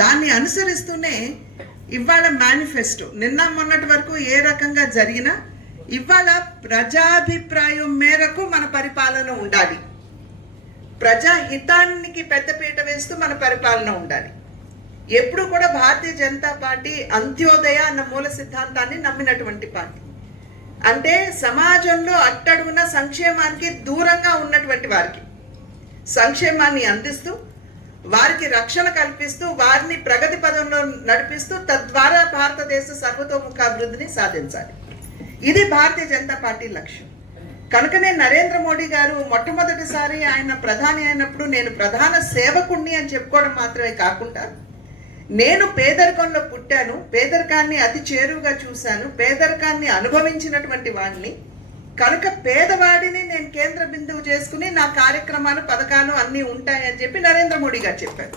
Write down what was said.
దాన్ని అనుసరిస్తూనే ఇవాళ మేనిఫెస్టో నిన్న మొన్నటి వరకు ఏ రకంగా జరిగినా ఇవాళ ప్రజాభిప్రాయం మేరకు మన పరిపాలన ఉండాలి. ప్రజా హితానికి పెద్దపీట వేస్తూ మన పరిపాలన ఉండాలి. ఎప్పుడు కూడా భారతీయ జనతా పార్టీ అంత్యోదయ అన్న మూల సిద్ధాంతాన్ని నమ్మినటువంటి పార్టీ. అంటే సమాజంలో అట్టడుగున సంక్షేమానికి దూరంగా ఉన్నటువంటి వారికి. సంక్షేమాన్ని అందిస్తూ వారికి రక్షణ కల్పిస్తూ వారిని ప్రగతి పదంలో నడిపిస్తూ తద్వారా భారతదేశ సర్వతోముఖాభివృద్ధిని సాధించాలి. ఇది భారతీయ జనతా పార్టీ లక్ష్యం. కనుకనే నరేంద్ర మోడీ గారు మొట్టమొదటిసారి ఆయన ప్రధాని అయినప్పుడు నేను ప్రధాన సేవకుణ్ణి అని చెప్పుకోవడం మాత్రమే కాకుండా నేను పేదరికంలో పుట్టాను పేదరికాన్ని అతి చేరువుగా చూశాను పేదరికాన్ని అనుభవించినటువంటి వాడిని కనుక పేదవాడిని నేను కేంద్ర బిందువు చేసుకుని నా కార్యక్రమాలు పథకాలు అన్నీ ఉంటాయని చెప్పి నరేంద్ర మోడీ గారు చెప్పారు.